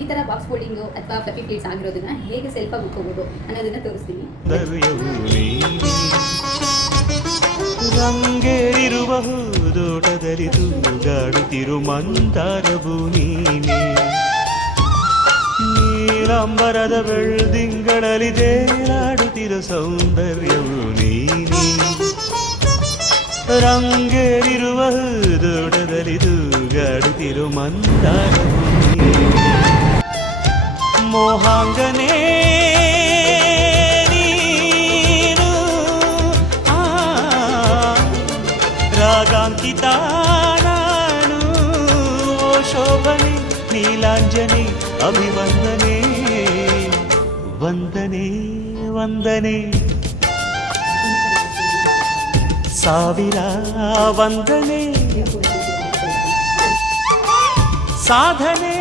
ಈ ಥರ box folding ಅಥವಾ ಫ್ಲಫಿ ಪ್ಲೇಟ್ಸ್ ಆಗಿರೋದನ್ನ ಹೇಗೆ ಸೆಲ್ಫಾಗಿ ಉಟ್ಕೋಬೋದು ಅನ್ನೋದನ್ನ ತೋರಿಸ್ತೀನಿ. ರಂಗೇರಿರುವ ಹೂದೋಟದಲ್ಲಿ ತೂಗಾಡುತ್ತಿರು ಮಂದಾರವು ನೀನೆ, ನೀಲಾಂಬರದ ಬೆಳ್ದಿಂಗಳಲ್ಲಿ ತೇಲಾಡುತ್ತಿರೋ ಸೌಂದರ್ಯವು ನೀನೆ. ರಂಗೇರಿರುವ ಹೂದೋಟದಲ್ಲಿ ತೂಗಾಡುತ್ತಿರು ಮಂದಾರವು ನೀನೆ. ಮೋಹಾಂಗನೇ ರಾಗಾಂಕಿತ ನಾನು, ಓ ಶೋಭನೆ ನೀಲಾಂಜನೆ ಅಭಿವಂದನೆ ವಂದನೆ ವಂದನೆ, ಸಾವಿರ ವಂದನೆ ಸಾಧನೆ